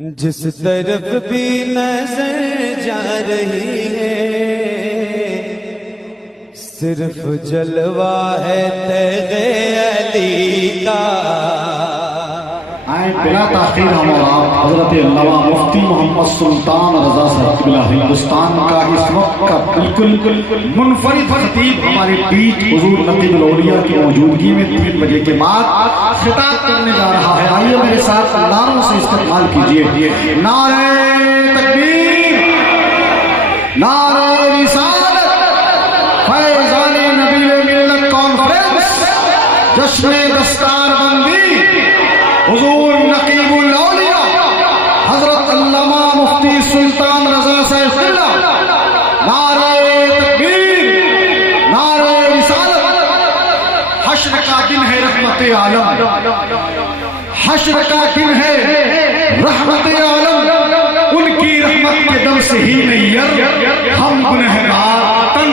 جس طرف بھی نظر جا رہی ہے صرف جلوہ ہے تیغ علی کا۔ آئیں بلا تاخیر ہم اور آپ حضرت علامہ مفتی محمد سلطان رضا صاحب قبلہ ہندوستان کا اس وقت کا بالکل منفرد خطیب ہمارے بیچ حضور نقیب الاولیاء کی موجودگی میں 3 بجے کے بعد خطاب کرنے جا رہا ہے۔ آئیے میرے ساتھ نعروں سے استقبال کیجیے۔ نعرہ تکبیر، نعرہ رسالت، فیضان نبی ملت کانفرنس، جشن دستار بندی، حضور نقیب الاولیاء حضرت علامہ مفتی سلطان رضا صاحب قبلہ، نعرہ تکبیر، نعرہ رسالت۔ حشر کا دن ہے رحمت عالم، حشر کا دن ہے رحمت عالم، ان کی رحمت کے دم سے ہی نیر ہم گنہگار تن۔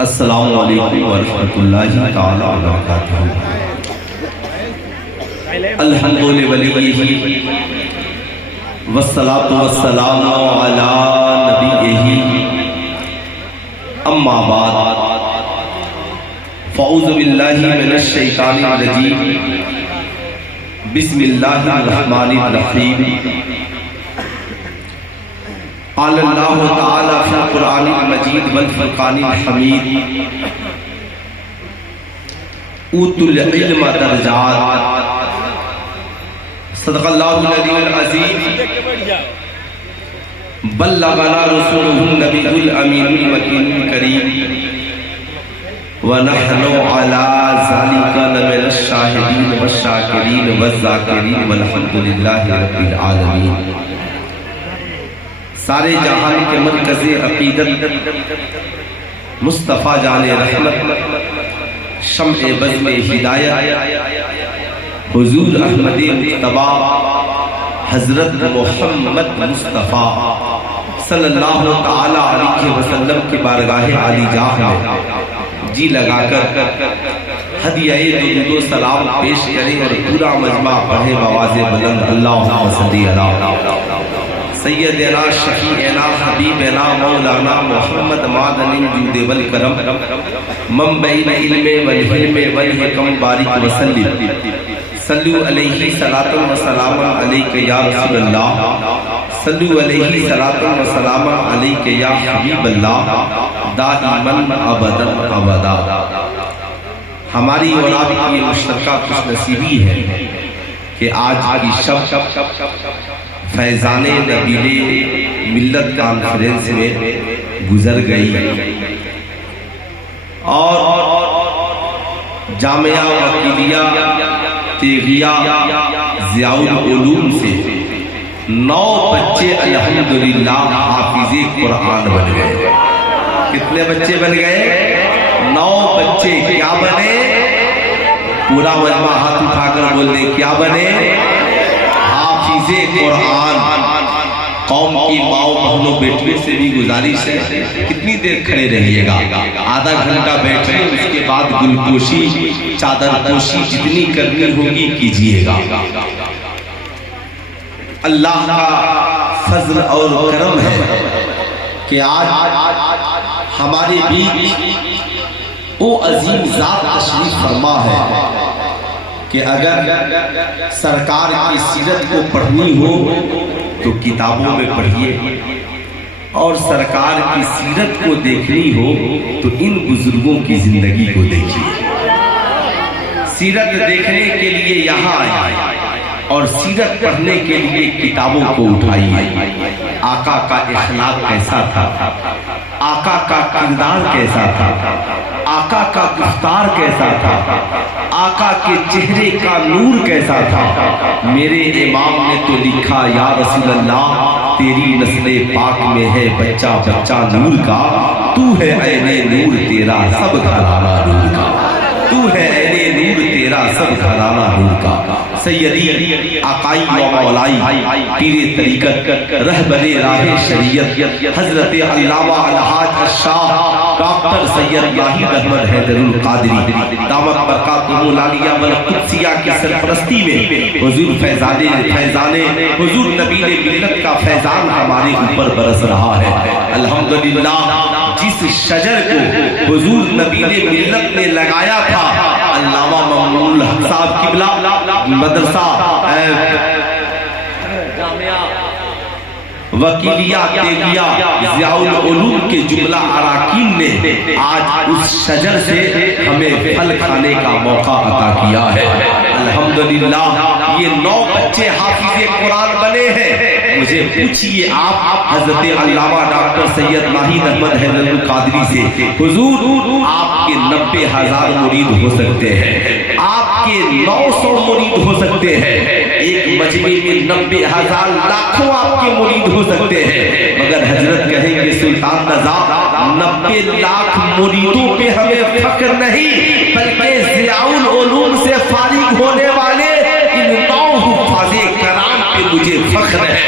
السلام علیکم ورحمۃ اللہ تعالی وبرکاتہ۔ الحمد للہ والصلاۃ والسلام علی نبیہ اما بعد فاعوذ باللہ من الشیطان الرجیم بسم اللہ الرحمن الرحیم۔ قال اللہ تعالی فی القرآن المجید والفرقان الحمید اوتوا العلم درجات۔ صدق اللہ العلی العظیم۔ بلغنا رسولہ النبی الامین المکین الکریم ونحن علی ذلک لمن الشاہدین والشاکرین والذاکرین والحمد للہ رب العالمین۔ سارے جہان کے مرکز عقیدت مصطفیٰ جان رحمت، شمع بزم ہدایت، حضور احمد مجتبیٰ حضرت محمد مصطفیٰ صلی اللہ تعالی علیہ وسلم کی بارگاہ عالی جاہ میں جی لگا کر ہدیہ درود و سلام پیش کریں اور پورا مجمع پڑھے بآواز بلند اللہم صلی علی سیدنا شفیعنا حبیبنا مولانا محمد معدن الجود والکرم منبع العلم والحلم والحکم بارک وسلم۔ صلو علیہ صلاۃ و سلام علیک یا رسول اللہ، صلو علیہ صلاۃ و سلام علیک یا حبیب اللہ دائما ابدا ابدا۔ ہماری اور آپ کی یہ مشترکہ خوش نصیبی ہے کہ آج کی شب فیضان نبی ملت کانفرنس میں گزر گئی اور جامعہ وکیلیہ تیغیہ ضیاء العلوم سے 9 بچے الحمدللہ حافظ قرآن بن گئے۔ کتنے بچے بن گئے؟ 9 بچے۔ کیا بنے؟ پورا مجمع ہاتھ اٹھا کر بول دے کیا بنے؟ حافظ قرآن۔ قوم کی ماؤں بہنوں بیٹیوں سے بھی گزارش ہے کتنی دیر کھڑے رہیے گا، آدھا گھنٹہ بیٹھے، اس کے بعد گلپوشی چادر پوشی جتنی کرنی ہوگی کیجئے گا۔ اللہ کا فضل اور کرم ہے کہ آج ہمارے بیچ وہ عظیم ذات تشریف فرما ہے کہ اگر سرکار کی سیرت کو پڑھنی ہو تو کتابوں میں پڑھیے، اور سرکار کی سیرت کو دیکھنی ہو تو ان بزرگوں کی زندگی کو دیکھیے۔ سیرت دیکھنے کے لیے یہاں آئیے اور سیرت پڑھنے کے لیے کتابوں کو اٹھائیے۔ آقا کا اخلاق کیسا تھا، آقا کا کردار کیسا تھا، آقا کا گفتار کیسا تھا، آقا کے چہرے کا نور کیسا تھا۔ میرے امام نے تو لکھا یا رسول اللہ تیری نسل پاک میں ہے بچہ بچہ نور کا، تو ہے عین نور تیرا سب گھرانہ نور کا، تو ہے عین نور تیرا میرا سب گھرانہ نور کا سیدی آقائی و مولائی پیر طریقت رہبر راہ شریعت حضرت علامہ الحاج الشاہ ڈاکٹر سید ماہی احمد حیدر القادری دامت برکاتہ العالیہ والقدسیہ کی سرپرستی میں حضور فیضان حضور نبی ملت کا فیضان ہمارے اوپر برس رہا ہے۔ الحمدللہ جس شجر کو حضور نبی ملت نے لگایا تھا علامہ ممنون الحق صاحب قبلہ مدرسہ وکیلیہ تیلیہ ضیاء العلوم کے جملہ اراکین نے آج اس شجر سے ہمیں پھل کھانے کا موقع عطا کیا ہے۔ الحمدللہ یہ 9 بچے حافظ قرآن بنے ہیں۔ مجھے پوچھئے آپ حضرت علامہ ڈاکٹر سید ماہی احمد حیدر القادری سے، حضور آپ کے 90,000 مرید ہو سکتے ہیں، آپ کے 900 مرید ہو سکتے ہیں، ایک مجمع میں 90,000 لاکھوں آپ کے مرید ہو سکتے ہیں، مگر حضرت کہیں گے سلطان رضا 90 لاکھ مریدوں پہ ہمیں فخر نہیں بلکہ ضیاء العلوم سے فارغ ہونے والے ان 9 حفاظ کرام پہ مجھے فخر ہے۔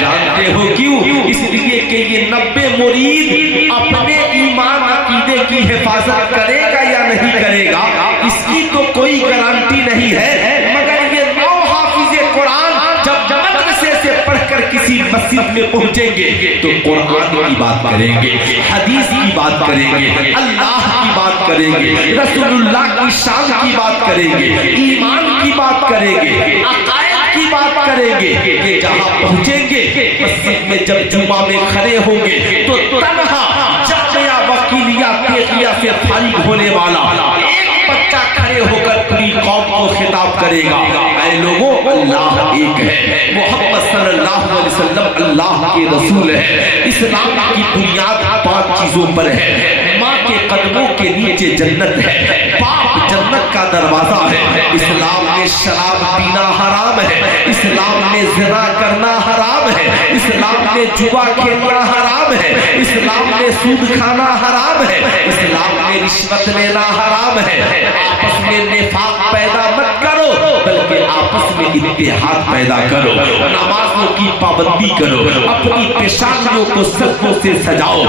جانتے ہو کیوں؟ اس لیے کہ یہ 90 مرید اپنے ایمان عقیدے کی حفاظت کرے گا یا نہیں کرے گا اس کی تو کوئی گارنٹی نہیں ہے، مگر یہ 9 حافظ قرآن جب مدرسے سے پڑھ کر کسی مسجد میں پہنچیں گے تو قرآن کی بات کریں گے، حدیث کی بات کریں گے، اللہ کی بات کریں گے، رسول اللہ کی شان کی بات کریں گے، ایمان کی بات کریں گے، عقائد کی بات کریں گے۔ یہ جہاں پہنچیں گے مسجد میں جب جمعہ میں کھڑے ہوں گے تو تنہا جامعہ وکیلیہ تیغیہ سے فارغ ہونے والا ایک بچہ کھڑے ہو کر پوری قوم کو خطاب کرے گا، اے لوگوں اللہ ایک ہے، محمد صلی اللہ علیہ وسلم اللہ کے رسول ہے، اسلام کی بنیاد 5 چیزوں پر ہے، ماں کے قدموں کے نیچے جنت ہے، باپ جنت کا دروازہ ہے، اسلام میں شراب پینا حرام ہے، اسلام میں زنا کرنا حرام ہے، اسلام میں جوا کھیلنا حرام ہے، اسلام میں سود کھانا حرام ہے، اسلام میں رشوت لینا حرام ہے، آپس میں نفاق پیدا مت کرو بلکہ آپس میں اتحاد پیدا کرو، نمازوں کی پابندی کرو، اپنی پیشانیوں کو صدقوں سے سجاؤ۔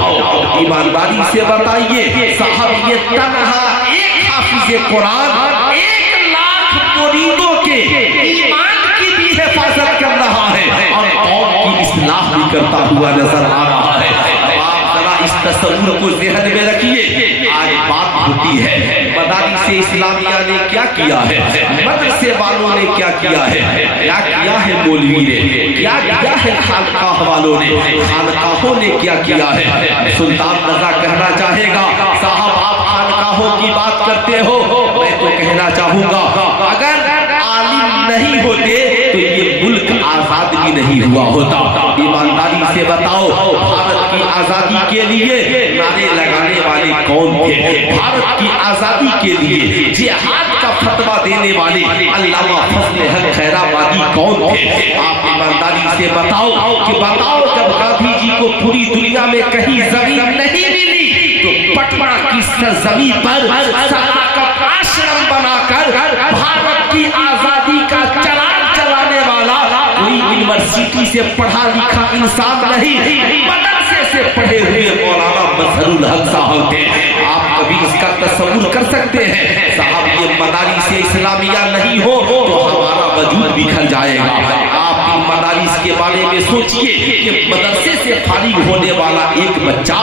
ایمانداری سے بتائیے صاحب یہ تنہا ایک حافظ قرآن 1 لاکھ مریدوں کے ایمان کی بھی حفاظت کر رہا ہے اور قوم کی اصلاح بھی کرتا ہوا نظر آ رہا ہے۔ آپ ذرا اس تصور کو ذہن میں رکھیے، آج بات ہوتی ہے مدارس اسلامیہ نے کیا کیا ہے، مدرسے والوں نے کیا کیا ہے، کیا کیا ہے مولوی نے، کیا کیا ہے خانقاہ والوں نے، خانقاہوں نے کیا کیا ہے۔ سلطان رضا کہنا چاہے گا صاحب آپ خانقاہوں کی بات کرتے ہو، میں تو کہنا چاہوں گا اگر عالم نہیں ہوتے تو یہ ملک آزاد بھی نہیں ہوا ہوتا۔ ایمانداری سے بتاؤ بھارت کی آزادی کے لیے نعرے لگانے والے کون تھے، بھارت کی آزادی کے لیے جہاد کا فتویٰ دینے والے علامہ فضل حق خیرآبادی کون تھے؟ آپ ایمانداری سے بتاؤ کہ بتاؤ جب گاندھی جی کو پوری دنیا میں کہیں زمین نہیں ملی تو پٹنہ کی سرزمین پر صداقت آشرم بنا کر بھارت کی آزادی کا چراغ جلانے والا کوئی یونیورسٹی سے پڑھا لکھا انسان نہیں، مدرسے سے پڑھے ہوئے مولانا مظہر الحق صاحب تھے۔ آپ کبھی اس کا تصور کر سکتے ہیں صاحب یہ مدارس اسلامیہ نہیں ہو تو ہمارا وجود بکھر جائے گا۔ آپ مدارس کے بارے میں سوچئے کہ مدرسے سے فارغ ہونے والا ایک بچہ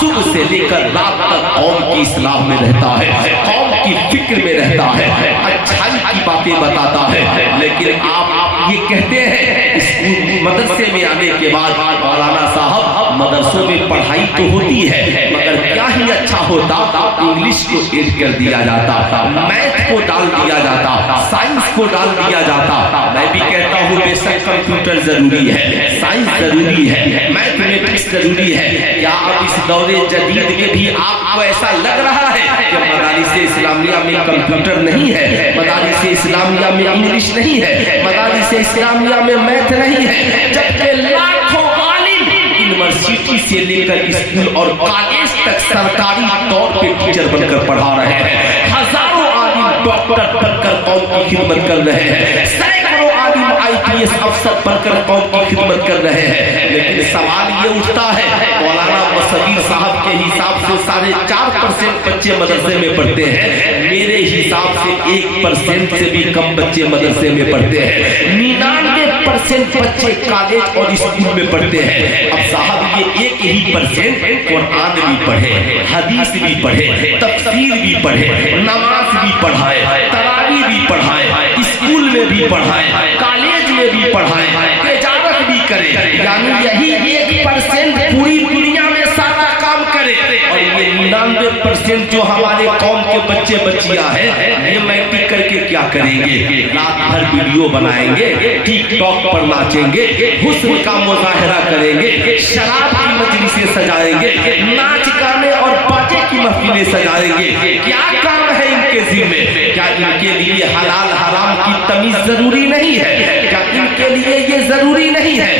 صبح سے لے کر رات تک قوم کی اصلاح میں رہتا ہے، قوم کی فکر میں رہتا ہے، اچھائی کی باتیں بتاتا ہے، لیکن آپ یہ کہتے ہیں اسکول مدرسے میں آنے کے بعد مولانا صاحب مدرسوں میں پڑھائی تو ہوتی ہے مگر کیا ہی اچھا ہوتا انگلش کو ایڈ کر دیا جاتا، میتھ کو ڈال دیا جاتا، سائنس کو ڈال دیا جاتا۔ میں بھی کہتا ہوں بے شک کمپیوٹر ضروری ہے، سائنس ضروری ہے، میتھمیٹکس ضروری ہے۔ کیا اب اس دور جدید میں بھی آپ کو ایسا لگ رہا ہے کہ مدارس اسلامیہ میں کمپیوٹر نہیں ہے، مدارس اسلامیہ میں انگلش نہیں ہے، مدارس اسلامیہ میں میتھ نہیں ہے، جبکہ لاکھوں عالم یونیورسٹی سے لے کر اسکول اور کالج تک سرکاری طور پہ ٹیچر بن کر پڑھا رہے ہیں، ہزاروں عالم डॉक्टर बनकर कौम की खिदमत कर रहे हैं, सैकड़ों आलिम IPS अफसर बनकर कौम की खिदमत कर रहे हैं। लेकिन सवाल ये उठता है, मौलाना मसदीर साहब के हिसाब से 4.5% बच्चे मदरसे में पढ़ते हैं, मेरे हिसाब से 1% से भी कम बच्चे मदरसे में पढ़ते हैं, 99% बच्चे कॉलेज और स्कूल में पढ़ते हैं। अब साहब ये 1% कुरान भी पढ़े, हदीस भी पढ़े, तफसीर भी पढ़े, नमाज भी पढ़ाए, तरावी भी पढ़ाए, स्कूल में भी पढ़ाए, कॉलेज में भी पढ़ाए, तिजारत भी करे, यानी यही 1% पूरी दुनिया में सारा काम करे। और ये 99% जो हमारे कौम के बच्चे बच्चियां हैं, ये मैट्रिक करके क्या करेंगे? रात भर वीडियो बनाएंगे, टिकटॉक पर नाचेंगे, हुस्न का मुजाहरा करेंगे, शराब की मजलिसें सजाएंगे, नाच गाने और बाजे की महफिलें सजाएंगे। क्या काम है इनके जिम्मे? क्या इनके लिए हलाल हराम की तमीज जरूरी नहीं है? क्या इनके लिए ये जरूरी नहीं है?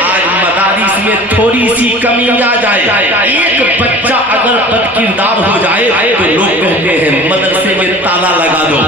आज मदारिस में थोड़ी सी कमी आ जाए, एक बच्चा अगर बदकिरदार हो जाए तो लोग कहते हैं मदरसे में ताला लगा दो।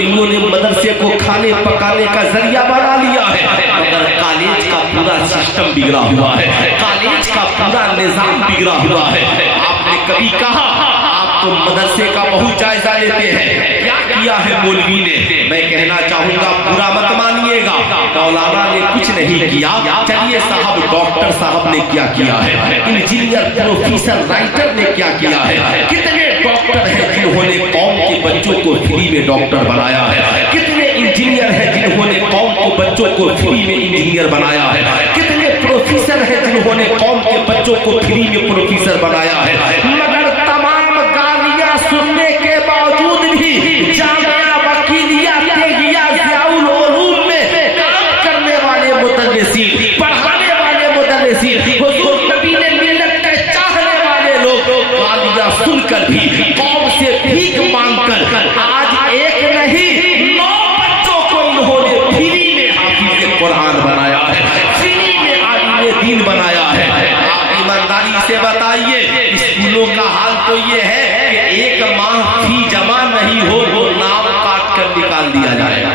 इन्होंने मदरसे को खाने पकाने का जरिया बना लिया है, मगर कॉलेज का पूरा सिस्टम बिगड़ा हुआ है, कॉलेज का पूरा निजाम बिगड़ा हुआ है। आपने कभी कहा आप तो मदरसे का बहुत जायजा लेते हैं, क्या किया है मौलवी ने? मैं कहना चाहूंगा बुरा मत मानिएगा, मौलाना ने कुछ नहीं किया। चलिए साहब, डॉक्टर साहब ने क्या किया है, इंजीनियर, प्रोफेसर, राइटर ने क्या किया है? कितने डॉक्टर हैं जिन्होंने कौम के बच्चों को फ्री में डॉक्टर बनाया है? कितने इंजीनियर हैं जिन्होंने कौम के बच्चों को फ्री में इंजीनियर बनाया है? कितने प्रोफेसर हैं जिन्होंने कौम के बच्चों को फ्री में प्रोफेसर बनाया है? मगर तमाम गालियां सुनने के बावजूद भी जामिया, वकीलिया, तेगिया, ज़ियाउल उलूम में काम करने वाले मुदर्रिसीन, पढ़ाने वाले मुदर्रिसीन, हुजूर नबी ने मिल्लत के चाहने वाले लोग गालियां सुनकर भी, कौम से भीख मांगकर आज एक नहीं 9 बच्चों को इन्होंने फ्री में हाफिज़ कुरान बनाया है, फ्री में आलिम दीन बनाया है। आप ईमानदारी से बताइए, स्कूलों का हाल तो ये है कि एक माह फी जमा नहीं हो तो नाम काट कर निकाल दिया जाएगा।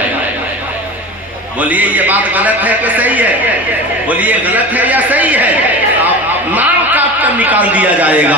बोलिए ये बात गलत है कि सही है? बोलिए गलत है या सही है? आप नाम काट कर निकाल दिया जाएगा।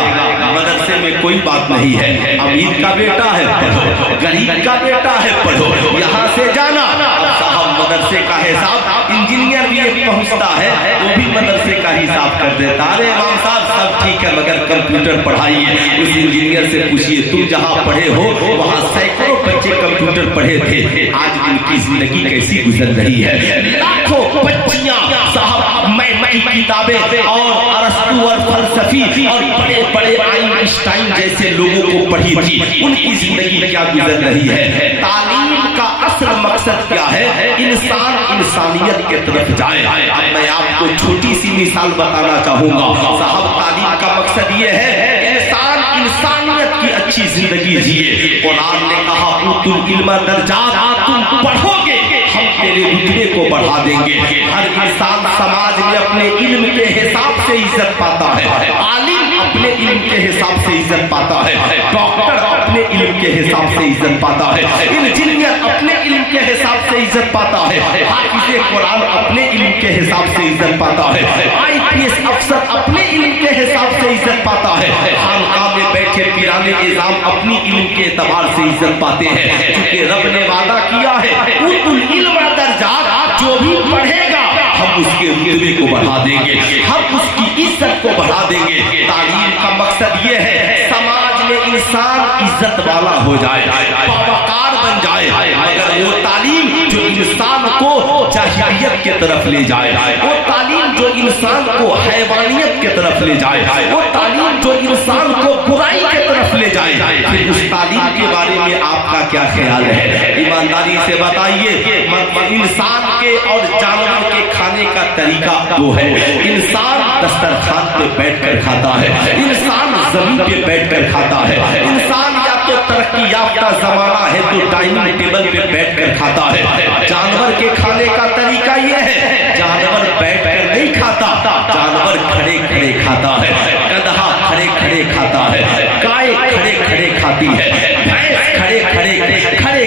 मदरसे में कोई बात नहीं है, अमीर का बेटा है पढ़ो, गरीब का बेटा है पढ़ो, यहाँ से जाना। अब साहब मदरसे का हिसाब इंजीनियर भी एक पहुँचता है, वो भी मदरसे का हिसाब कर देता। अरे इमाम साहब सब ठीक है, मगर कंप्यूटर पढ़ाइए। उस इंजीनियर से पूछिए तुम जहाँ पढ़े हो वहाँ सैकड़ों बच्चे कंप्यूटर पढ़े थे, आज उनकी जिंदगी कैसी गुजर रही है? लाखों बच्चियां साहब मैं किताबें और अरस्तु और फलसफी और बड़े बड़े आइंस्टाइन जैसे लोगों को पढ़ी थी, उनकी जिंदगी क्या गुजर रही है? तालीम का असल मकसद क्या है? इंसान इंसानियत के तरफ जाए। अब मैं आपको छोटी सी मिसाल बताना चाहूंगा साहब, तालीम का मकसद ये है इंसान इंसानियत की अच्छी जिंदगी जिए। कुरान ने कहा उतुल इल्म दर्जात, तुम पढ़ोगे हम तेरे रुतबे को बढ़ा देंगे। हर इंसान समाज में अपने इल्म के हिसाब से इज्जत पाता है, आलिम अपने इल्म के हिसाब से इज्जत पाता है, डॉक्टर अपने इल्म के हिसाब से इज्जत पाता है, इंजीनियर अपने इल्म के हिसाब से इज्जत पाता है, हाफिज़े कुरान अपने इल्म के हिसाब से इज्जत पाता है, IPS अफसर अपने इल्म के हिसाब से इज्जत पाता है, खानकाह में बैठे पीराने निज़ाम अपनी इल्म के एतबार से इज्जत पाते हैं। क्योंकि रब ने वादा किया है उतुल इल्म दर्जात, जो भी पढ़ेगा हम उसके रुतबे को बढ़ा देंगे, हम उसकी इज्जत को बढ़ा देंगे। तालीम का मकसद ये है समाज में इंसान इज्जत वाला हो जाए, बावकार बन जाए। मगर वो तालीम जो इंसान को जाहिलियत के तरफ ले जाए, वो तालीम जो इंसान को हैवानियत के तरफ ले जाए, वो तालीम जो इंसान को बुराई के तरफ ले जाए, फिर उस तालीम के बारे में आपका क्या ख्याल है? ईमानदारी से बताइए। इंसान के और जानवर के खाने का तरीका दो है। इंसान दस्तरखान पे बैठकर खाता है, इंसान जमीन पे बैठकर खाता है। इंसान या तो तरक्की याफ्ता जमाना है तो डाइनिंग टेबल पे बैठकर खाता है। जानवर के खाने का तरीका यह है, जानवर बैठकर नहीं खाता, जानवर खड़े खड़े खाता है। गधा खड़े खड़े खाता है, गाय खड़े खड़े खाती है, भैंस खड़े खड़े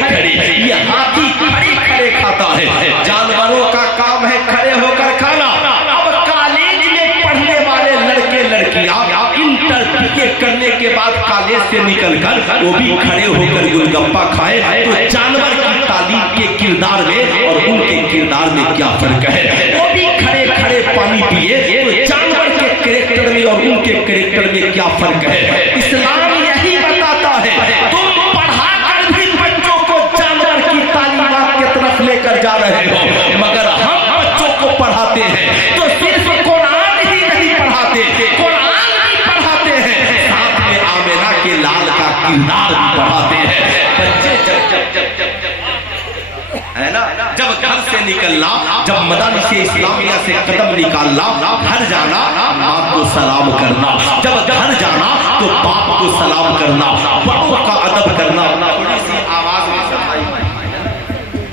के बाद कॉलेज से निकलकर वो भी खड़े होकर गोलगप्पा खाए, तो जानवर की तालीम के किरदार में और उनके किरदार में क्या फर्क है। वो भी खड़े खड़े पानी पिए, तो जानवर के कैरेक्टर में और उनके कैरेक्टर में क्या फर्क है। इस्लाम यही बताता है, तुम पढ़ा कर भी बच्चों को जानवर की तालीमात की तरफ लेकर जा रहे हो, मगर हम बच्चों को पढ़ाते हैं तो सिर्फ कुरान ही नहीं पढ़ाते, कुरान भी पढ़ाते हैं, साथ में आमिना के लाल का किरदार भी पढ़ाते हैं। बच्चे है ना, जब घर से निकलना, जब मदरसे इस्लामिया से कदम निकालना, घर जाना माँ को सलाम करना, जब घर जाना तो बाप को सलाम करना, बड़ों का अदब करना। थोड़ी सी आवाज में सफाई,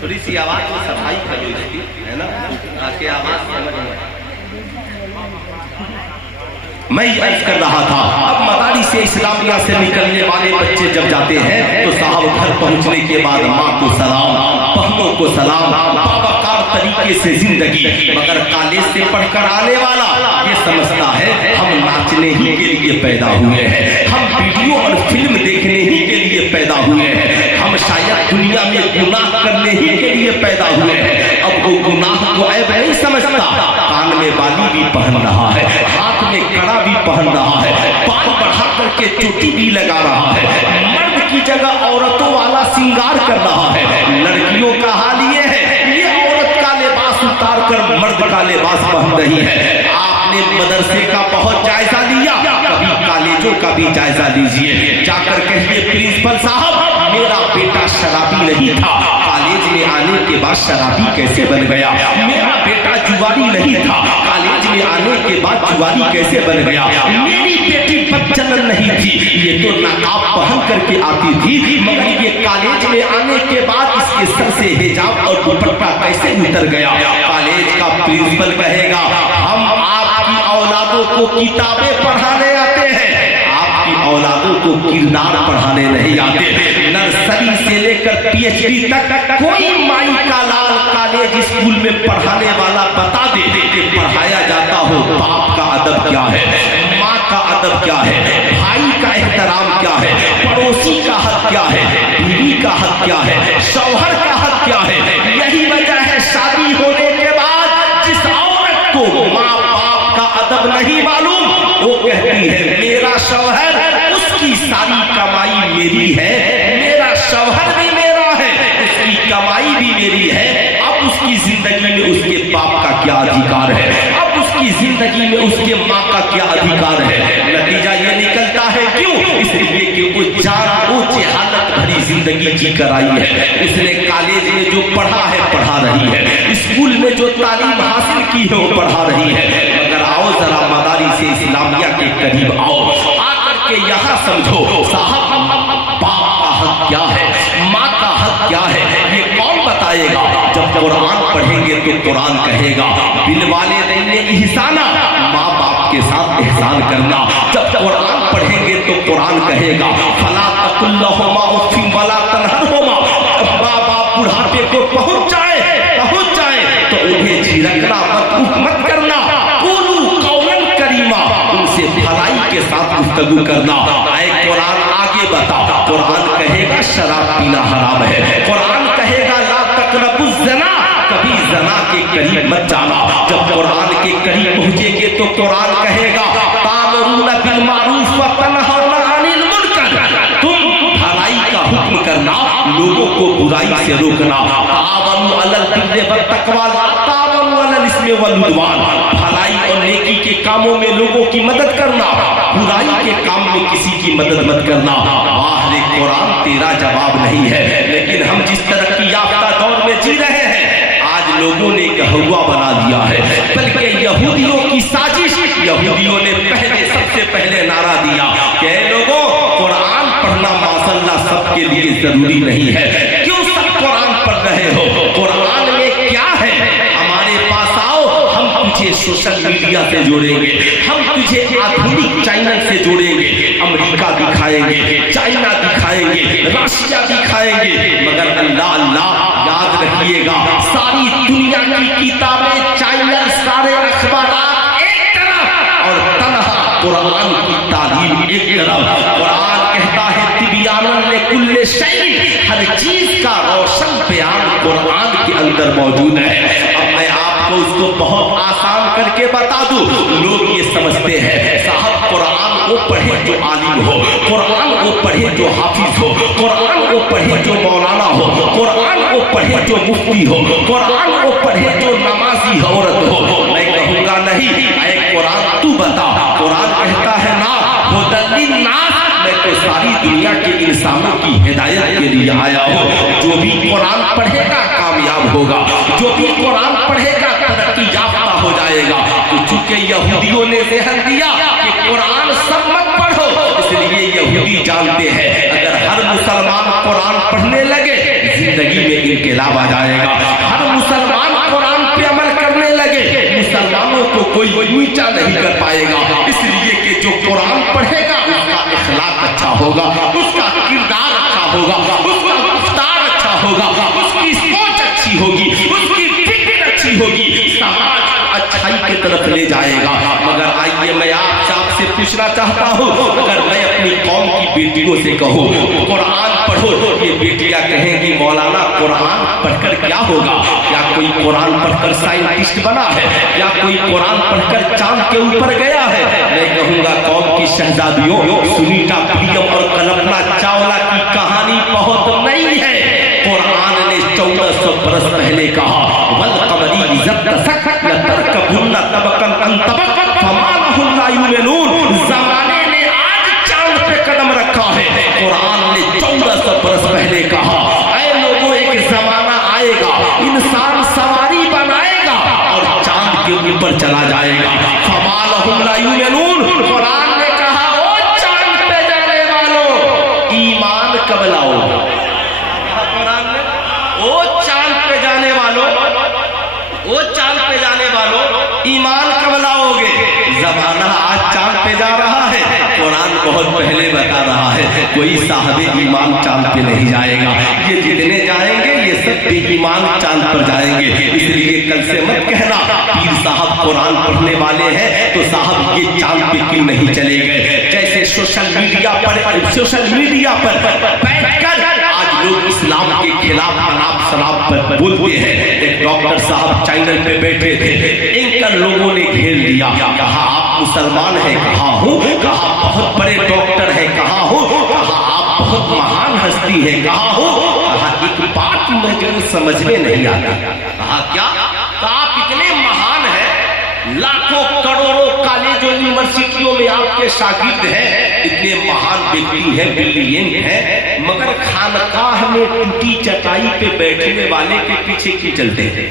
थोड़ी सी आवाज में सफाई करो इसकी, है ना, ताकि आवाज मैं अर्ज कर रहा था। अब मदारिस इस्लामिया से निकलने वाले बच्चे जब जाते हैं तो साहब घर पहुंचने के बाद माँ को सलाम, बहनों को सलाम, बावकार तरीके से जिंदगी। मगर कॉलेज से पढ़कर आने वाला ये समझता है हम नाचने ही के लिए पैदा हुए हैं, हम वीडियो और फिल्म देखने ही के लिए पैदा हुए हैं, हम शायद दुनिया में गुनाह करने ही के लिए पैदा हुए हैं। अब वो गुनाह को ऐब नहीं समझता, कान में बाली भी पहन रहा है, हाथ में कड़ा भी पहन रहा है, बाल बढ़ा करके चोटी भी लगा रहा है, मर्द की जगह औरतों वाला श्रृंगार कर रहा है। लड़कियों का हाल ये है, ये औरत का लिबास उतार कर मर्द का लिबास पहन रही है। आपने मदरसे का बहुत जायजा लिया, कभी कॉलेजों का भी जायजा लीजिए, जाकर कहिए प्रिंसिपल साहब मेरा बेटा शराबी नहीं था, कॉलेज में आने के बाद शराबी कैसे बन गया। मेरा बेटा जुआरी नहीं था, कॉलेज में आने के बाद जुआरी कैसे बन गया। मेरी बेटी बदचलन नहीं थी, ये तो नकाब पहन करके आती थी, मगर ये कॉलेज में आने के बाद इसके सर से हिजाब और दुपट्टा कैसे उतर गया। कॉलेज का प्रिंसिपल कहेगा हम आपकी औलादों को किताबें पढ़ाने आते हैं, आपकी औलादों को किरदार पढ़ाने नहीं आते। नर्सरी से लेकर पीएचडी तक कोई माई का लाल कॉलेज स्कूल में पढ़ाने वाला बता दे कि पढ़ाया जाता हो बाप का अदब क्या है, माँ का अदब क्या है, भाई का एहतराम क्या है, पड़ोसी का हक क्या है, बीवी का हक क्या है, शौहर का हक क्या है। यही वजह है शादी होने के बाद जिस औरत को माँ बाप का अदब नहीं मालूम, वो कहती है मेरा शौहर, उसकी सारी कमाई मेरी है, मेरा शौहर भी मेरा है, उसकी कमाई भी मेरी है। अब उसकी जिंदगी में उसके बाप का क्या अधिकार है, अब उसकी जिंदगी में उसके माँ का क्या अधिकार है। नतीजा ये निकलता है क्यों, इसलिए कि वो जान हालत भरी जिंदगी जी कर आई है। उसने कॉलेज में जो पढ़ा है पढ़ा रही है, स्कूल में जो तालीम हासिल की है वो पढ़ा रही है। मगर आओ जरा मदारिस इस्लामिया के करीब आओ, आकर के यहाँ समझो साहब बाप का हक क्या है, माँ का हक क्या है, ये कौन बताएगा। जब कुरान पढ़ेंगे तो कुरान कहेगा बिल वालिदैन इहसाना, माँ बाप के साथ एहसान करना। जब कुरान पढ़ेंगे तो कुरान कहेगा फला तकुल लहुमा उफ़्फिन वला तनहरहुमा, माँ बाप बुढ़ापे को पहुंच जाए तो उन्हें झिड़कना मत करना, कुलू कौलन करीमा, उनसे भलाई के साथ गुफ्तगू करना। आए कुरान आगे बता, कुरान कहेगा शराब पीना हराम है, कुरान कहेगा ला तक़रबुज़ ज़ना, कभी ज़ना के करीब मत जाना। जब कुरान के करीब पहुंचेंगे तो कुरान कहेगा तामरूना बिल मारूफ व तनहौना अनिल मुनकर, तुम भलाई का हुक्म करना, लोगों को बुराई से रोकना। तावनु अलल बिर्रि व तक़वा ला तावनु अलल इस्मि वल उद्वान, भलाई और नेकी के कामों में लोगों की मदद करना, बुराई के काम में किसी की मदद मत करना। वाह रे कुरान तेरा जवाब नहीं है। लेकिन हम जिस तरक्की याफ्ता दौर में जी रहे हैं, आज लोगों ने कहवा बना दिया है, बल्कि यहूदियों की साजिश, यहूदियों ने सबसे पहले नारा दिया कि लोगों कुरान पढ़ना माशाअल्लाह सबके लिए जरूरी नहीं है। क्यों सब कुरान पढ़ रहे हो, कुरान में क्या है, हमारे पास आओ, हम तुझे सोशल मीडिया से जोड़ेंगे, हम तुझे आधुनिक चैनल से जोड़ेंगे, अमेरिका दिखाएंगे, चाइना दिखाएंगे, रशिया दिखाएंगे। मगर अल्लाह अल्लाह याद रखिएगा, सारी दुनिया की किताबें, चैनल, सारे अखबार एक तरफ और तन्हा قرآن کی تعلیم ایک طرف، قرآن کہتا ہے تبیاناً لکل شیء، ہر چیز کا روشن بیان قرآن کے اندر موجود ہے۔ اب میں آپ کو اس کو بہت آسان کر کے بتا دوں، لوگ یہ سمجھتے ہیں صاحب قرآن وہ پڑھے جو عالم ہو، قرآن وہ پڑھے جو حافظ ہو، قرآن وہ پڑھے جو مولانا ہو، قرآن وہ پڑھے جو مفتی ہو، قرآن وہ پڑھے جو نمازی عورت ہو۔ میں کہوں گا نہیں، اے قرآن تو بتا، قرآن کہتا ہے نا ھدی للناس، میں تو ساری دنیا کے انسانوں کی ہدایت کے لیے آیا ہوں۔ جو بھی قرآن پڑھے گا کامیاب ہوگا، جو بھی قرآن پڑھے گا ترقی یافتہ ہو جائے گا۔ تو چونکہ یہودیوں نے ذہن دیا کہ قرآن سب مت پڑھو، اس لیے یہودی جانتے ہیں اگر ہر مسلمان قرآن پڑھنے لگے زندگی میں انقلاب آ جائے گا، ہر مسلمان قرآن پہ عمل کرنے لگے مسلمانوں کو کوئی نیچا نہیں کر پائے گا۔ اس لیے کہ جو قرآن پڑھے گا اس کا اخلاق اچھا ہوگا، اس کا کردار اچھا ہوگا، اس کا گفتار اچھا ہوگا، اس کی سوچ اچھی ہوگی، اس کی فکر اچھی ہوگی، سماج اچھائی کی طرف لے جائے گا۔ مگر آئیے میں آپ سے پوچھنا چاہتا ہوں، اگر میں اپنی قوم کی بیٹیوں سے کہوں قرآن پڑھو، یہ بیٹیاں کہیں گی مولانا قرآن پڑھ کر کیا ہوگا؟ کیا کوئی قرآن پڑھ کر سائنٹسٹ بنا ہے؟ کیا کوئی قرآن پڑھ کر چاند کے اوپر گیا ہے؟ میں کہوں گا قوم کی شہزادیوں، سنیتا ولیمز اور کلپنا چاولہ کی کہانی بہت نئی ہے۔ قرآن نے 1400 برس پہلے کہا والقمر اذا اتسق لترکبن طبقا عن طبق فما لهم لا یؤمنون۔ زمانے نے آج چاند پہ قدم رکھا ہے، قرآن نے 1400 برس پہلے کہا اے لوگوں ایک زمانہ آئے گا انسان سواری بنائے گا اور چاند کے اوپر چلا جائے گا۔ فما لهم لا یؤمنون، قرآن نے کہا او چاند پہ جانے والوں ایمان کب لاؤ گے؟ او چاند پہ جانے والوں، او چاند پہ جانے والوں ایمان کب لاؤ گے؟ زمانہ آج چاند پہ جا رہا ہے، قرآن بہت پہلے بتا رہا ہے کوئی صاحب ایمان چاند پہ نہیں جائے گا، یہ جتنے جائیں گے یہ سب بے ایمان چاند پر جائیں گے۔ اس لیے کل سے مت کہنا پیر صاحب قرآن پڑھنے والے ہیں تو صاحب یہ چاند پہ کیوں نہیں چلے گئے۔ جیسے سوشل میڈیا پر بیٹھ کر آج لوگ اسلام کے خلاف اناب شراب پر بولتے ہیں۔ ایک ڈاکٹر صاحب چینل پہ بیٹھے تھے، اینکر لوگوں نے گھیر لیا، کہا آپ مسلمان ہیں؟ کہا ہوں۔ کہا بہت بڑے ڈاکٹر ہیں؟ کہا ہوں۔ کہا آپ بہت مہان ہستی ہیں؟ کہا ہوں۔ کہا ایک بات مجھے سمجھ میں نہیں آتی۔ کہا کیا؟ کہا آپ اتنے مہان ہیں، لاکھوں کروڑوں کالجوں یونیورسٹیوں میں آپ کے شاگرد ہیں، اتنے مہان ویکتی ہیں، بریلینٹ ہیں، مگر خانقاہ میں ٹوٹی چٹائی پہ بیٹھنے والے کے پیچھے کیوں چلتے ہیں؟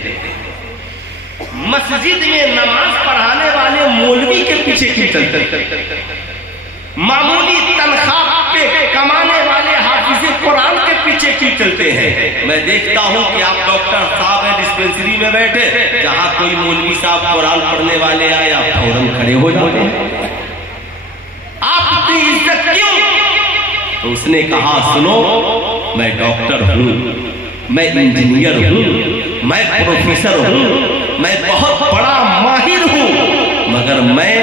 مسجد میں نماز پڑھانے والے مولوی کے پیچھے کیوں چلتے ہیں؟ معمولی تنخواہ پہ کمانے والے حافظ قرآن کے پیچھے کیوں چلتے ہیں؟ میں دیکھتا ہوں کہ آپ ڈاکٹر صاحب ہیں ڈسپینسری میں بیٹھے، جہاں کوئی مولوی صاحب قرآن پڑھنے والے آئے آپ فوراً کھڑے ہو جاتے ہیں۔ آپ کی عزت کیوں؟ تو اس نے کہا سنو میں ڈاکٹر ہوں، میں انجینئر ہوں، میں پروفیسر ہوں، میں بہت بڑا ماہر ہوں، مگر میں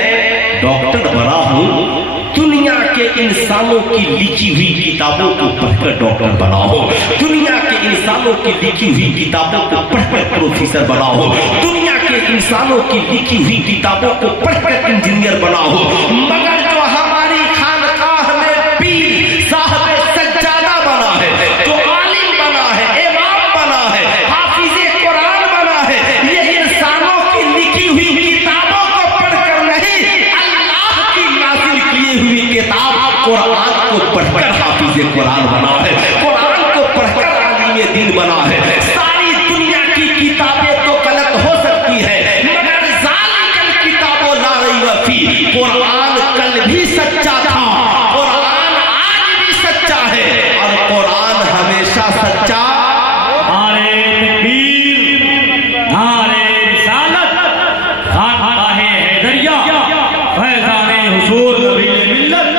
ڈاکٹر بنا ہوں دنیا کے انسانوں کی لکھی ہوئی کتابوں کو پڑھ کر ڈاکٹر بنا ہو، دنیا کے انسانوں کی لکھی ہوئی کتابوں کو پڑھ کر پروفیسر بنا ہو، دنیا کے انسانوں کی لکھی ہوئی کتابوں کو پڑھ کر انجینئر بنا ہو، مگر جو ہماری خانقاہ میں پیر صاحب سجادہ بنا ہے، جو عالم بنا ہے، امام بنا ہے، حافظ قرآن بنا ہے، یہ انسانوں کی لکھی ہوئی کتابوں کو پڑھ کر نہیں، اللہ کی نازل کی ہوئی کتاب قرآن کو پڑھ کر حافظ قرآن بنا ہے، قرآن کو پڑھ کر عالم دین بنا ہے۔ ساری دنیا کی کتابیں تو غلط ہو سکتی ہے، مگر ذالک الکتاب لا ریب فیہ، قرآن کل بھی سچا تھا، قرآن آج بھی سچا ہے، اور قرآن ہمیشہ سچا۔ نعرہ تکبیر، نعرہ رسالت، خانقاہ حیدریہ، فیضان حضور نبی ملت،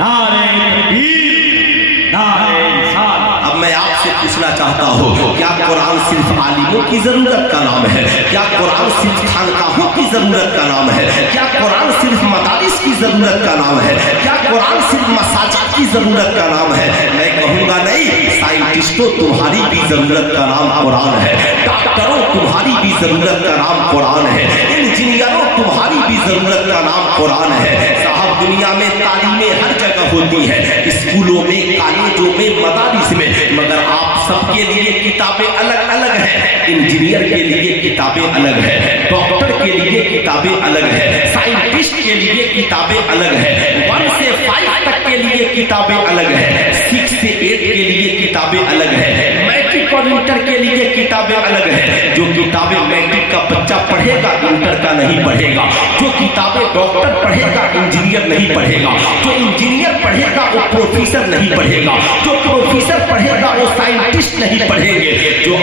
نعرہ تکبیر، نعرہ رسالت۔ اب میں آپ سے پوچھنا چاہتا ہوں کیا قرآن صرف عالموں کی ضرورت کا نام ہے؟ کیا قرآن कुरान सिर्फ खानकाहों की जरूरत का नाम है? क्या कुरान सिर्फ मदारिस की जरूरत का नाम है? क्या कुरान सिर्फ मसाजिद की जरूरत का नाम है? मैं कहूँगा नहीं, साइंटिस्टों तुम्हारी भी जरूरत का नाम कुरान है, डॉक्टरों तुम्हारी भी जरूरत का नाम कुरान है, इंजीनियरों तुम्हारी भी जरूरत का नाम कुरान है। साहब दुनिया में तालीमें हर जगह होती है, स्कूलों में, कॉलेजों में, मदारिस में, मगर आप सबके लिए किताबें अलग अलग हैं। इंजीनियर के लिए किताबें अलग है, डॉक्टर के लिए किताबें अलग है, साइंटिस्ट के लिए किताबें अलग है, 1 से 5 तक के लिए किताबें अलग है, 6 से 8 के लिए किताबें अलग है, मैट्रिक और इंटर के लिए किताबें अलग है। जो किताबें मैट्रिक का बच्चा पढ़ेगा इंटर का नहीं पढ़ेगा, जो किताबें डॉक्टर पढ़ेगा इंजीनियर नहीं पढ़ेगा, जो इंजीनियर पढ़ेगा वो प्रोफेसर नहीं पढ़ेगा, जो प्रोफेसर पढ़ेगा वो साइंटिस्ट नहीं पढ़ेंगे। जो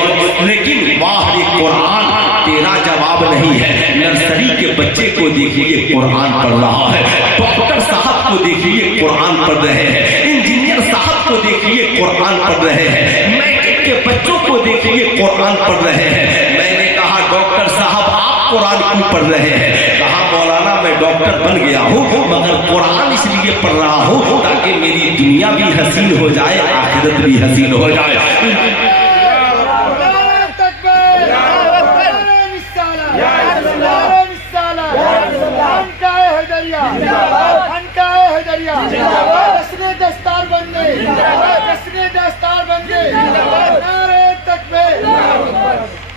लेकिन वाह रे कुरान तेरा जवाब नहीं है। नर्सरी के बच्चे को देखिए कुरान पढ़ रहा है, डॉक्टर साहब को देखिए कुरान पढ़ रहे हैं, इंजीनियर साहब को देखिए कुरान पढ़ रहे हैं, मैट्रिक के बच्चों को देखिए कुरान पढ़ रहे हैं। मैंने कहा डॉक्टर साहब आप कुरान क्यों पढ़ रहे हैं? कहा मौलाना मैं डॉक्टर बन गया हूँ मगर कुरान इसलिए पढ़ रहा हूँ ताकि मेरी दुनिया भी हसीन हो जाए, आखिरत भी हसीन हो जाए।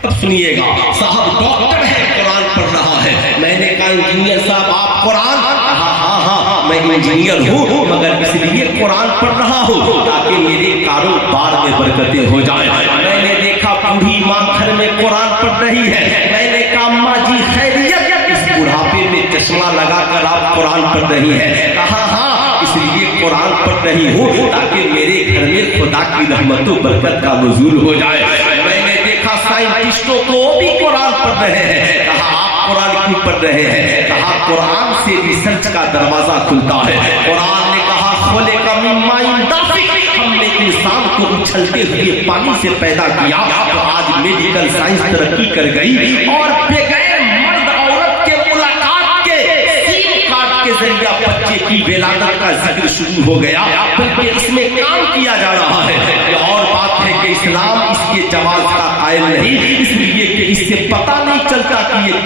अब सुनिएगा, साहब डॉक्टर है कुरान पढ़ रहा है। मैंने कहा इंजीनियर साहब आप कुरान? हाँ मैं इंजीनियर हूँ मगर इसलिए कुरान पढ़ रहा हूँ ताकि मेरे कारोबार में बरकतें हो जाए। मैंने देखा बूढ़ी माँ घर में कुरान पढ़ रही है। मैंने कहा अम्मा जी खैरियत? इस बुढ़ापे में चश्मा लगाकर आप कुरान पढ़ रही है? कहा हाँ इसलिए कुरान पढ़ रही हूँ ताकि मेरे घर में खुदा की रहमत व बरकत का नुज़ूल हो जाए। मैंने देखा साइंटिस्टों को भी कुरान पढ़ रहे हैं। कहा आप कुरान क्यों पढ़ रहे हैं? कहा कुरान से रिसर्च का दरवाजा खुलता है। कुरान ने कहा खोले का मिम्माइन दाफिक, हमने इंसान को उछलते हुए पानी से पैदा किया। तो आज मेडिकल साइंस तरक्की कर गई और बगैर मर्द औरत के मुलाकात के सीन काट के जरिए बच्चे की विलादत का जिक्र शुरू हो गया, बल्कि इसमें काम किया जा रहा है। और बात है कि इस्लाम इसके जवाज का कायल नहीं, इसलिए कि इससे पता नहीं चलता कि ये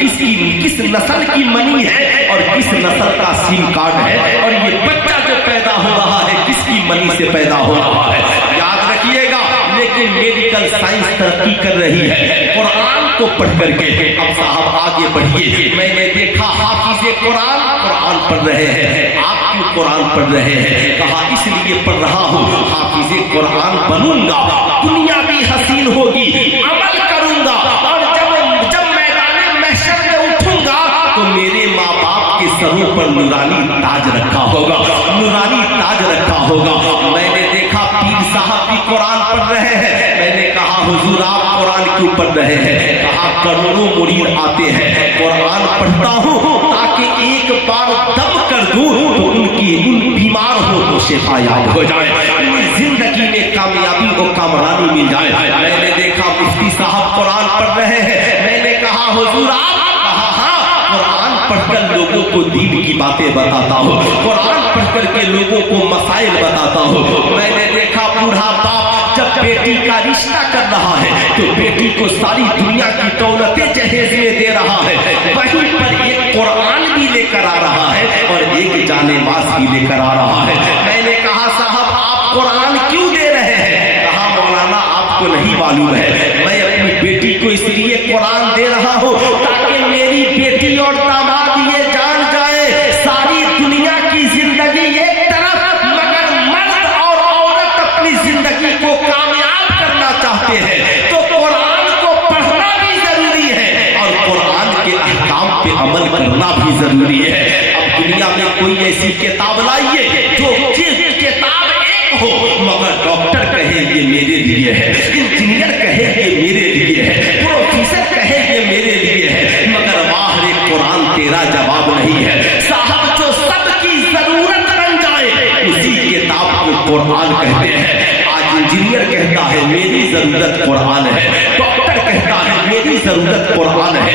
किस नस्ल की मनी है और किस नस्ल का सिम कार्ड है, और ये बच्चा जो पैदा हो रहा है किसकी मनी से पैदा हो रहा है। याद रखिएगा, लेकिन मेडिकल साइंस तरक्की कर रही है कुरान को पढ़ करके। अब साहब आगे बढ़िए, मैंने देखा हाफिज़े कुरान कुरान पढ़ रहे हैं। आप क्यों कुरान पढ़ रहे हैं? कहा इसलिए पढ़ रहा हूँ हाफिज़े कुरान बनूंगा, दुनिया भी हसीन होगी, अमल करूंगा, और जब मैदान महशर में उठूंगा तो मेरे माँ बाप के सरों पर नूरानी ताज रखा होगा, नूरानी ताज रखा होगा। मैंने देखा पीर साहब भी कुरान पढ़ रहे हैं। मैंने कहा हुजूर आप कुरान क्यों पढ़ रहे हैं? कहा करोड़ों मुरीद आते हैं, कुरान पढ़ता हूँ ताकि एक बार दम कर दूं तो उन बीमार हो तो शिफा याद हो जाए, जिंदगी में कामयाबी को कामरानी मिल जाए। मैंने देखा मुफ्ती साहब कुरान पढ़ रहे हैं। मैंने कहा हुजूर आप? कहा हाँ कुरान पढ़कर लोगों को दीन की बातें बताता हूँ, कुरान पढ़कर के लोगों को मसाइल बताता हूँ। मैंने देखा बूढ़ा बाप जब बेटी का रिश्ता कर रहा है तो बेटी को सारी दुनिया की दौलतें जहेज में दे रहा है, वहीं पर एक कुरान भी लेकर आ रहा है और एक जानेमाज भी लेकर आ रहा है। मैंने कहा साहब आप कुरान क्यों दे रहे हैं? कहा मौलाना आपको नहीं मालूम है, मैं अपनी बेटी को इसलिए कुरान दे रहा हूँ ताकि मेरी बेटी और दामाद ये जान जाए सारी दुनिया की जिंदगी एक तरफ, मगर मर्द और औरत अपनी जिंदगी को कामयाब करना चाहते हैं तो कुरान को पढ़ना भी जरूरी है और कुरान के अहकाम पे अमल करना भी जरूरी है। अब दुनिया में कोई ऐसी किताब लाइए जो किताब एक हो मगर डॉक्टर कहे ये मेरे लिए है, इंजीनियर कहे ये मेरे लिए है, प्रोफेसर कहे ये मेरे लिए है, मगर वाह रे कुरान तेरा जवाब नहीं है। साहब जो सबकी जरूरत बन जाए उसी किताब को कुरान कहते हैं। आज इंजीनियर कहता है मेरी जरूरत कुरान है, डॉक्टर कहता है मेरी जरूरत कुरान है,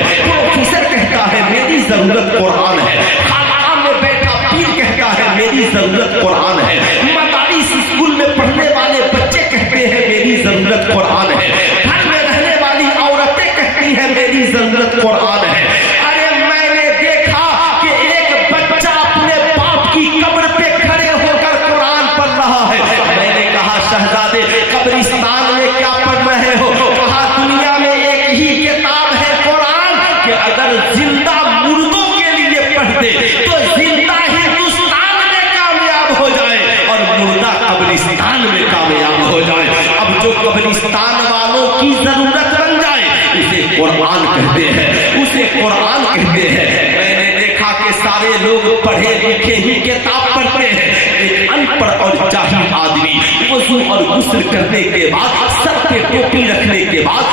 ضرورت قرآن ہے. خانقاہ میں بیٹھا پیر کہتا ہے میری ضرورت قرآن ہے. مدارس اسکول میں پڑھنے والے بچے کہتے ہیں میری ضرورت قرآن ہے. گھر میں رہنے والی عورتیں کہتی ہیں میری ضرورت قرآن ہے. ارے میں نے دیکھا کہ ایک بچہ اپنے باپ کی قبر پہ کھڑے ہو کر قرآن پڑھ رہا ہے. میں نے کہا شہزادے قبرستان میں کیا پڑھ رہے ہو؟ کہا دنیا میں ایک ہی کتاب ہے قرآن کہ اگر زندہ مردوں کے لیے پڑھتے تو زندہ ہندوستان میں کامیاب ہو جائے اور مردہ قبرستان میں کامیاب ہو جائے. اب جو قبرستان والوں کی ضرورت بن جائے اسے قرآن کہتے ہیں, اسے قرآن کہتے ہیں. میں نے دیکھا کہ سارے لوگ پڑھے لکھے ہی کتاب پڑھتے ہیں. ایک ان پڑھ اور جاہل آدمی وضو اور غسل کرنے کے بعد سر پہ ٹوپی رکھنے کے بعد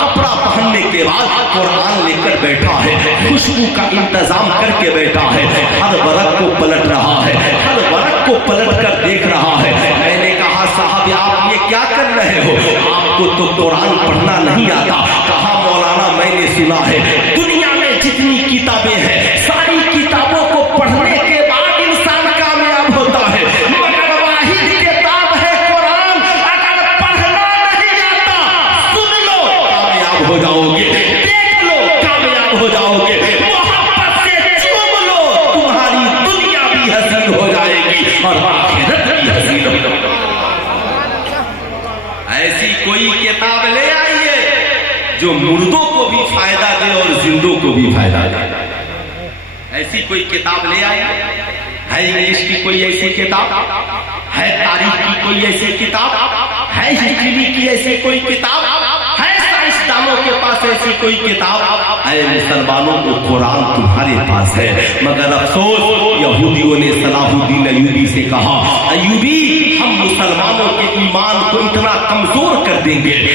کپڑا پہننے کے بعد قرآن لے کر بیٹھا ہے, خوشبو کا انتظام کر کے بیٹھا ہے, ہر ورق کو پلٹ رہا ہے, ہر ورق کو پلٹ کر دیکھ رہا ہے. میں نے کہا صاحب آپ یہ کیا کر رہے ہو؟ آپ کو تو قرآن پڑھنا نہیں آتا. کہا مولانا میں نے سنا ہے دنیا میں جتنی کتابیں ہیں ساری کتابوں کو پڑھنے کے بعد انسان کامیاب ہوتا ہے, مگر واحد کتاب ہے قرآن, اگر پڑھنا نہیں آتا سن لو کامیاب ہو جاؤ گے, دیکھ لو کامیاب ہو جاؤ گے, محبت سے چوم لو تمہاری دنیا بھی حسین ہو جائے گی اور آخرت بھی حسین ہو جائے گی. ایسی کوئی کتاب لے آئیے جو مردوں کو بھی فائدہ دے اور زندوں کو بھی فائدہ دے. ایسی کوئی کتاب لے آئے. ہے انگلش کی کوئی ایسی کتاب؟ ہے تاریخ کی کوئی ایسی کتاب؟ ہے ہسٹری کی ایسی کوئی کتاب؟ ہے سائنسدانوں کے پاس ایسی کوئی کتاب؟ اے مسلمانوں کو قرآن تمہارے پاس ہے, مگر افسوس یہودیوں نے صلاح الدین ایوبی سے کہا ایوبی ہم مسلمانوں کے ایمان کو اتنا کمزور کر دیں گے